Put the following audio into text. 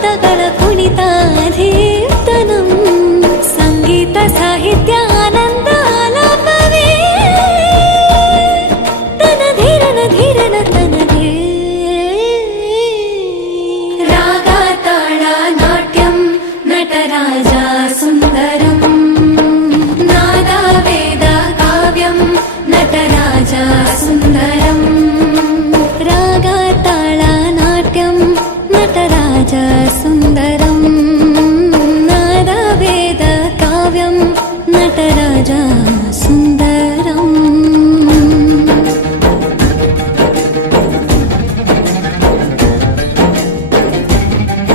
ಪದಗಳ ಕುಣಿತಾಧೀರ್ತನಂ ಸಂಗೀತ ಸಾಹಿತ್ಯ ಆನಂದ ಆಲಾಪವೇ ತನ ಧೀರನ ಧೀರನ ತನದೇ ರಾಗ ತಾಳ ನಾಟ್ಯಂ ನಟರಾಜ ಸುಂದರಂ ನಾದ ವೇದ ಕಾವ್ಯಂ ನಟರಾಜ ಸುಂದರಂ ರಾಗ ತಾಳ ನಾಟ್ಯಂ ನಟರಾಜ ಸುಂದರಂ